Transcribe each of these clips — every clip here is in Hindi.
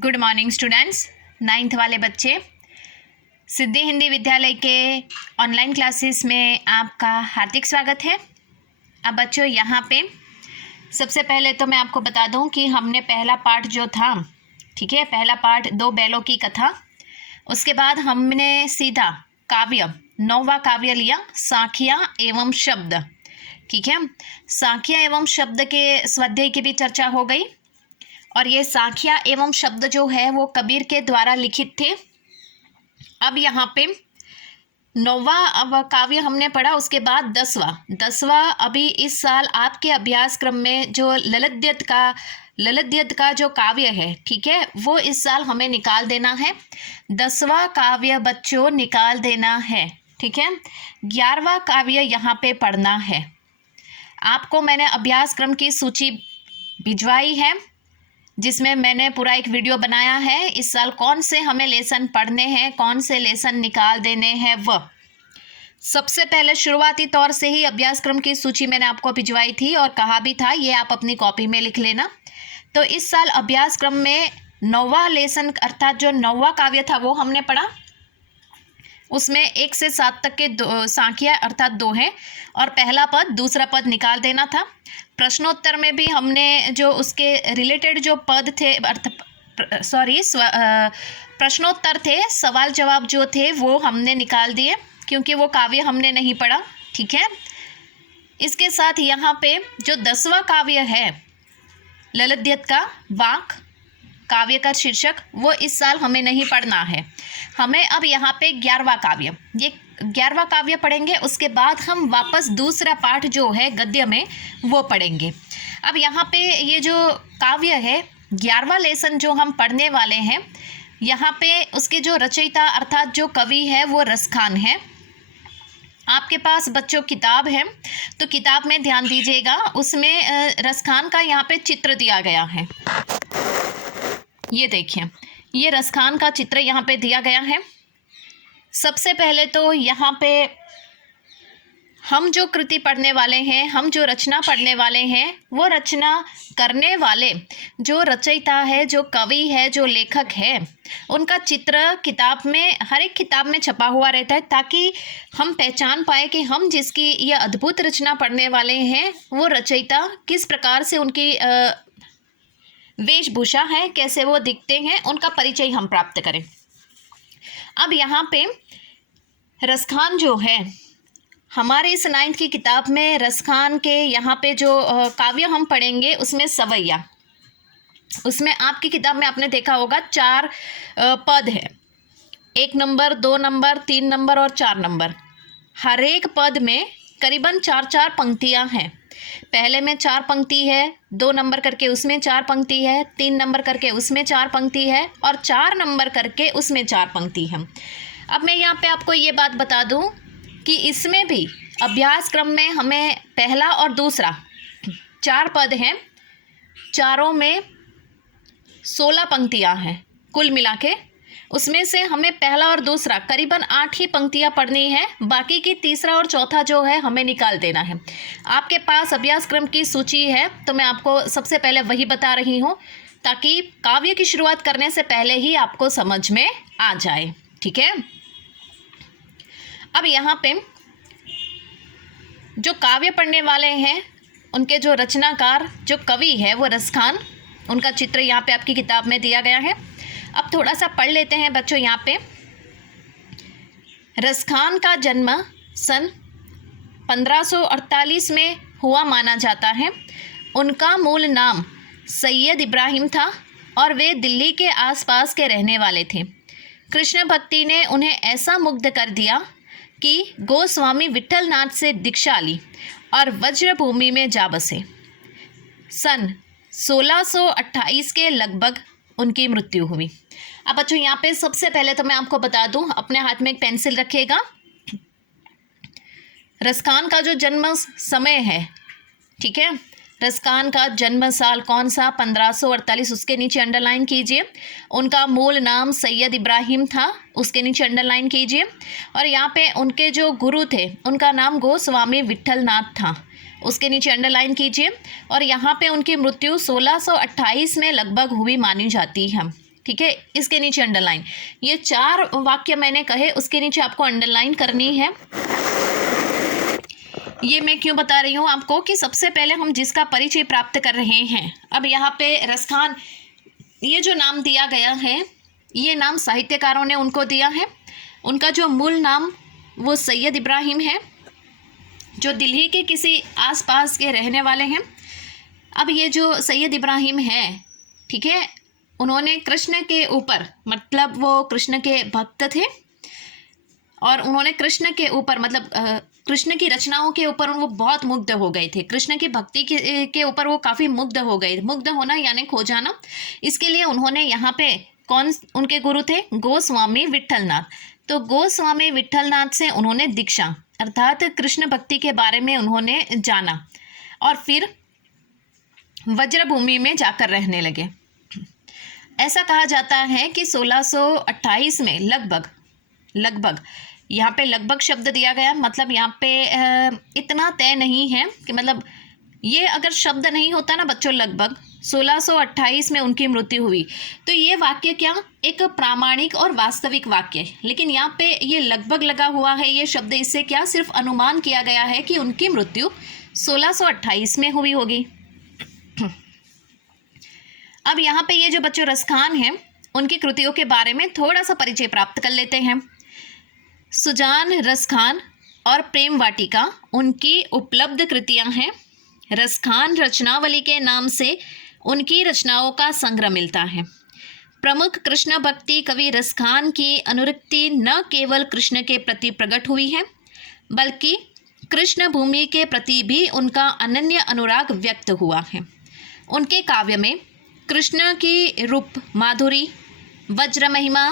Good morning students. 9th वाले बच्चे, सिद्धि हिंदी विद्यालय के ऑनलाइन क्लासेस में आपका हार्दिक स्वागत है। अब बच्चों, यहाँ पे सबसे पहले तो मैं आपको बता दूं कि हमने पहला पार्ट जो था, ठीक है, पहला पार्ट 2 बैलों की कथा, उसके बाद हमने सीधा काव्य 9वां काव्य लिया, साखियाँ एवं शब्द। ठीक है, साखियाँ एवं शब्द के स्वाध्याय की भी चर्चा हो गई। और ये साखियाँ एवं शब्द जो है वो कबीर के द्वारा लिखित थे। अब यहाँ पे 9वां अब काव्य हमने पढ़ा, उसके बाद 10वां अभी इस साल आपके अभ्यास क्रम में जो ललितगद्य का जो काव्य है, ठीक है, वो इस साल हमें निकाल देना है। 10वां काव्य बच्चों निकाल देना है, ठीक है। 11वां काव्य यहाँ पे पढ़ना है। आपको मैंने अभ्यास क्रम की सूची भिजवाई है, जिसमें मैंने पूरा एक वीडियो बनाया है। इस साल कौन से हमें लेसन पढ़ने हैं, कौन से लेसन निकाल देने हैं, वह सबसे पहले शुरुआती तौर से ही अभ्यासक्रम की सूची मैंने आपको भिजवाई थी और कहा भी था ये आप अपनी कॉपी में लिख लेना। तो इस साल अभ्यासक्रम में 9वां लेसन अर्थात जो 9वां काव्य था वो हमने पढ़ा। उसमें 1 से 7 तक के साखियाँ अर्थात 2 हैं और पहला पद दूसरा पद निकाल देना था। प्रश्नोत्तर में भी हमने जो उसके रिलेटेड जो पद थे प्रश्नोत्तर थे, सवाल जवाब जो थे वो हमने निकाल दिए, क्योंकि वो काव्य हमने नहीं पढ़ा, ठीक है। इसके साथ यहाँ पे जो 10वां काव्य है ललितगद्य का वाक काव्य का शीर्षक, वो इस साल हमें नहीं पढ़ना है। हमें अब यहाँ पे 11वां काव्य, ये 11वां काव्य पढ़ेंगे। उसके बाद हम वापस दूसरा पाठ जो है गद्य में वो पढ़ेंगे। अब यहाँ पे ये जो काव्य है 11वां लेसन जो हम पढ़ने वाले हैं, यहाँ पे उसके जो रचयिता अर्थात जो कवि है वो रसखान है। आपके पास बच्चों किताब है तो किताब में ध्यान दीजिएगा, उसमें रसखान का यहाँ पे चित्र दिया गया है। ये देखिए, ये रसखान का चित्र यहाँ पे दिया गया है। सबसे पहले तो यहाँ पे हम जो कृति पढ़ने वाले हैं, हम जो रचना पढ़ने वाले हैं, वो रचना करने वाले जो रचयिता है, जो कवि है, जो लेखक है, उनका चित्र किताब में, हर एक किताब में छपा हुआ रहता है, ताकि हम पहचान पाए कि हम जिसकी ये अद्भुत रचना पढ़ने वाले हैं वो रचयिता किस प्रकार से उनकी वेशभूषा है, कैसे वो दिखते हैं, उनका परिचय हम प्राप्त करें। अब यहाँ पे रसखान जो है, हमारे इस 9th की किताब में रसखान के यहाँ पे जो काव्य हम पढ़ेंगे उसमें सवैया, उसमें आपकी किताब में आपने देखा होगा 4 पद है, 1 नंबर, 2 नंबर, 3 नंबर और 4 नंबर। हर एक पद में करीबन 4-4 पंक्तियाँ हैं। पहले में 4 पंक्ति है, 2 नंबर करके उसमें 4 पंक्ति है, 3 नंबर करके उसमें 4 पंक्ति है और 4 नंबर करके उसमें 4 पंक्ति है। अब मैं यहाँ पे आपको ये बात बता दूँ कि इसमें भी अभ्यास क्रम में हमें पहला और दूसरा 4 पद हैं, चारों में 16 पंक्तियाँ हैं कुल मिला के। उसमें से हमें पहला और दूसरा करीबन 8 ही पंक्तियाँ पढ़नी है, बाकी की तीसरा और चौथा जो है हमें निकाल देना है। आपके पास अभ्यास क्रम की सूची है तो मैं आपको सबसे पहले वही बता रही हूँ, ताकि काव्य की शुरुआत करने से पहले ही आपको समझ में आ जाए, ठीक है। अब यहाँ पे जो काव्य पढ़ने वाले हैं, उनके जो रचनाकार जो कवि है वो रसखान, उनका चित्र यहाँ पे आपकी किताब में दिया गया है। अब थोड़ा सा पढ़ लेते हैं बच्चों। यहाँ पे रसखान का जन्म सन 1548 में हुआ माना जाता है। उनका मूल नाम सैयद इब्राहिम था और वे दिल्ली के आसपास के रहने वाले थे। कृष्ण भक्ति ने उन्हें ऐसा मुग्ध कर दिया कि गोस्वामी विट्ठलनाथ से दीक्षा ली और वज्रभूमि में जा बसे। सन 1628 के लगभग उनकी मृत्यु हुई। अब बच्चों, यहाँ पे सबसे पहले तो मैं आपको बता दूं, अपने हाथ में एक पेंसिल रखिएगा। रसखान का जो जन्म समय है, ठीक है, रसखान का जन्म साल कौन सा, 1548, उसके नीचे अंडरलाइन कीजिए। उनका मूल नाम सैयद इब्राहिम था, उसके नीचे अंडरलाइन कीजिए। और यहाँ पे उनके जो गुरु थे उनका नाम गोस्वामी विट्ठलनाथ था, उसके नीचे अंडरलाइन कीजिए। और यहाँ पे उनकी मृत्यु 1628 में लगभग हुई मानी जाती है। ठीक है, इसके नीचे अंडरलाइन। ये 4 वाक्य मैंने कहे, उसके नीचे आपको अंडरलाइन करनी है। ये मैं क्यों बता रही हूँ आपको कि सबसे पहले हम जिसका परिचय प्राप्त कर रहे हैं। अब यहाँ पे रसखान, ये जो नाम दिया गया है, ये नाम साहित्यकारों ने उनको दिया है। उनका जो मूल नाम वो सैयद इब्राहिम है, जो दिल्ली के किसी आसपास के रहने वाले हैं। अब ये जो सैयद इब्राहिम है, ठीक है, उन्होंने कृष्ण के ऊपर, मतलब वो कृष्ण के भक्त थे और उन्होंने कृष्ण के ऊपर, मतलब कृष्ण की रचनाओं के ऊपर वो बहुत मुग्ध हो गए थे। कृष्ण की भक्ति के ऊपर वो काफ़ी मुग्ध हो गए। मुग्ध होना यानी खो जाना। इसके लिए उन्होंने यहाँ पे, कौन उनके गुरु थे? गोस्वामी विट्ठलनाथ। तो गोस्वामी विट्ठलनाथ से उन्होंने दीक्षा अर्थात कृष्ण भक्ति के बारे में उन्होंने जाना और फिर वज्रभूमि में जाकर रहने लगे। ऐसा कहा जाता है कि 1628 में लगभग यहाँ पे लगभग शब्द दिया गया, मतलब यहाँ पे इतना तय नहीं है कि, मतलब ये अगर शब्द नहीं होता ना बच्चों, लगभग 1628 में उनकी मृत्यु हुई। तो ये वाक्य क्या, एक प्रामाणिक और वास्तविक वाक्य है, लेकिन यहाँ पे ये लगभग लगा हुआ है ये शब्द। इससे क्या, सिर्फ अनुमान किया गया है कि उनकी मृत्यु 1628 में हुई होगी। अब यहाँ पे ये जो बच्चों रसखान हैं, उनकी कृतियों के बारे में थोड़ा सा परिचय प्राप्त कर लेते हैं। सुजान रसखान और प्रेम वाटिका उनकी उपलब्ध कृतियां हैं। रसखान रचनावली के नाम से उनकी रचनाओं का संग्रह मिलता है। प्रमुख कृष्ण भक्ति कवि रसखान की अनुरक्ति न केवल कृष्ण के प्रति प्रकट हुई है, बल्कि कृष्ण भूमि के प्रति भी उनका अनन्य अनुराग व्यक्त हुआ है। उनके काव्य में कृष्ण की रूप माधुरी, वज्र महिमा,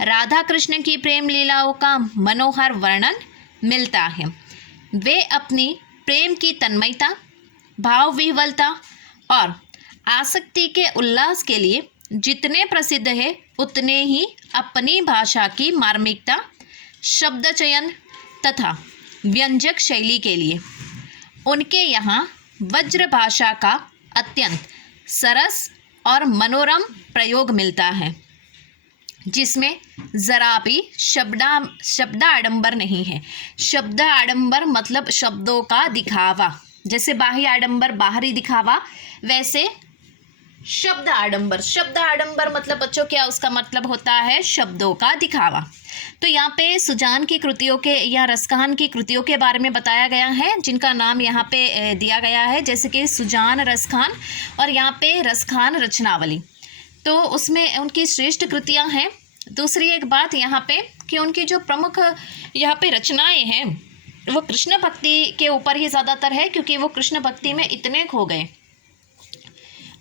राधा कृष्ण की प्रेम लीलाओं का मनोहर वर्णन मिलता है। वे अपनी प्रेम की तन्मयता, भाव विह्वलता और आसक्ति के उल्लास के लिए जितने प्रसिद्ध है, उतने ही अपनी भाषा की मार्मिकता, शब्द चयन तथा व्यंजक शैली के लिए उनके यहाँ वज्र भाषा का अत्यंत सरस और मनोरम प्रयोग मिलता है, जिसमें जरा भी शब्द आडंबर नहीं है। शब्द आडंबर मतलब शब्दों का दिखावा, जैसे बाह्य आडंबर बाहरी दिखावा, वैसे शब्द आडंबर मतलब बच्चों क्या, उसका मतलब होता है शब्दों का दिखावा। तो यहाँ पे सुजान की कृतियों के या रसखान की कृतियों के बारे में बताया गया है, जिनका नाम यहाँ पे दिया गया है, जैसे कि सुजान रसखान और यहाँ पे रसखान रचनावली। तो उसमें उनकी श्रेष्ठ कृतियाँ हैं। दूसरी एक बात यहाँ पे कि उनकी जो प्रमुख यहाँ पे रचनाएं हैं वो कृष्ण भक्ति के ऊपर ही ज़्यादातर है, क्योंकि वो कृष्ण भक्ति में इतने खो गए।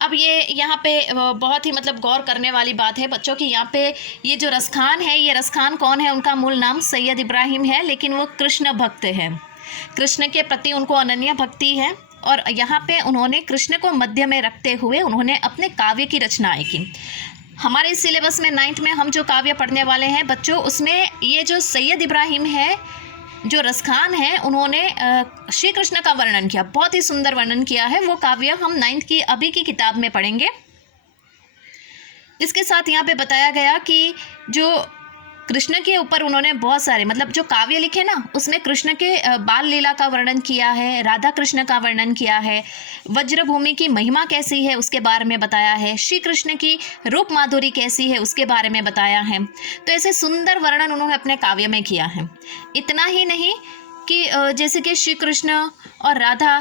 अब ये यहाँ पे बहुत ही मतलब गौर करने वाली बात है बच्चों की, यहाँ पे ये जो रसखान है, ये रसखान कौन है? उनका मूल नाम सैयद इब्राहिम है, लेकिन वो कृष्ण भक्त है। कृष्ण के प्रति उनको अनन्य भक्ति है और यहाँ पे उन्होंने कृष्ण को मध्य में रखते हुए उन्होंने अपने काव्य की रचनाएं की। हमारे सिलेबस में 9th में हम जो काव्य पढ़ने वाले हैं बच्चों, उसमें ये जो सैयद इब्राहिम है, जो रसखान है, उन्होंने श्री कृष्ण का वर्णन किया, बहुत ही सुंदर वर्णन किया है। वो काव्य हम 9th की अभी की किताब में पढ़ेंगे। इसके साथ यहाँ पे बताया गया कि जो कृष्ण के ऊपर उन्होंने बहुत सारे मतलब जो काव्य लिखे ना, उसमें कृष्ण के बाल लीला का वर्णन किया है, राधा कृष्ण का वर्णन किया है, वज्रभूमि की महिमा कैसी है उसके बारे में बताया है, श्री कृष्ण की रूप माधुरी कैसी है उसके बारे में बताया है। तो ऐसे सुंदर वर्णन उन्होंने अपने काव्य में किया है। इतना ही नहीं कि जैसे कि श्री कृष्ण और राधा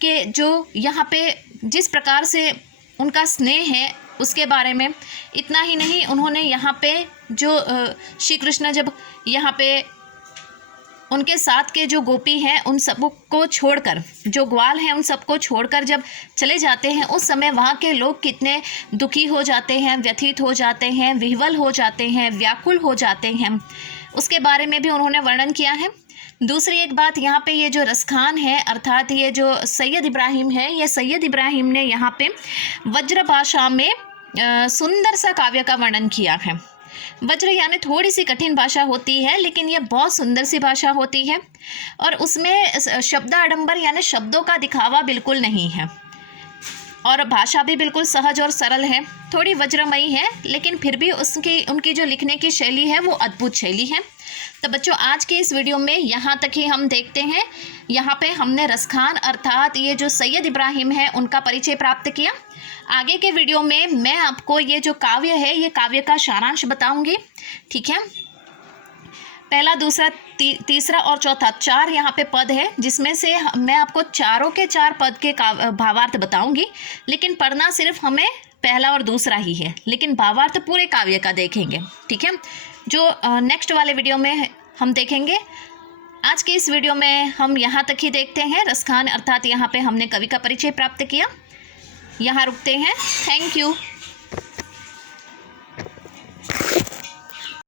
के जो यहाँ पे जिस प्रकार से उनका स्नेह है उसके बारे में, इतना ही नहीं उन्होंने यहाँ पे जो श्री कृष्ण जब यहाँ पे उनके साथ के जो गोपी हैं उन सबको छोड़कर, जो ग्वाल हैं उन सबको छोड़कर जब चले जाते हैं, उस समय वहाँ के लोग कितने दुखी हो जाते हैं, व्यथित हो जाते हैं, विह्वल हो जाते हैं, व्याकुल हो जाते हैं, उसके बारे में भी उन्होंने वर्णन किया है। दूसरी एक बात यहाँ पे ये जो रसखान है अर्थात ये जो सैयद इब्राहिम है, ये सैयद इब्राहिम ने यहाँ पे वज्र भाषा में सुंदर सा काव्य का वर्णन किया है। वज्र यानी थोड़ी सी कठिन भाषा होती है, लेकिन ये बहुत सुंदर सी भाषा होती है और उसमें शब्द आडंबर यानी शब्दों का दिखावा बिल्कुल नहीं है। और भाषा भी बिल्कुल सहज और सरल है, थोड़ी वज्रमयी है, लेकिन फिर भी उनकी जो लिखने की शैली है वो अद्भुत शैली है। तो बच्चों आज के इस वीडियो में यहाँ तक ही हम देखते हैं। यहाँ पे हमने रसखान अर्थात ये जो सैयद इब्राहिम है उनका परिचय प्राप्त किया। आगे के वीडियो में मैं आपको ये जो काव्य है ये काव्य का सारांश बताऊंगी, ठीक है। पहला, दूसरा, तीसरा और चौथा 4 यहाँ पे पद है, जिसमें से मैं आपको चारों के 4 पद के भावार्थ बताऊंगी, लेकिन पढ़ना सिर्फ हमें पहला और दूसरा ही है, लेकिन भावार्थ पूरे काव्य का देखेंगे, ठीक है, जो नेक्स्ट वाले वीडियो में हम देखेंगे। आज के इस वीडियो में हम यहाँ तक ही देखते हैं। रसखान अर्थात यहाँ पे हमने कवि का परिचय प्राप्त किया, यहाँ रुकते हैं। Thank you.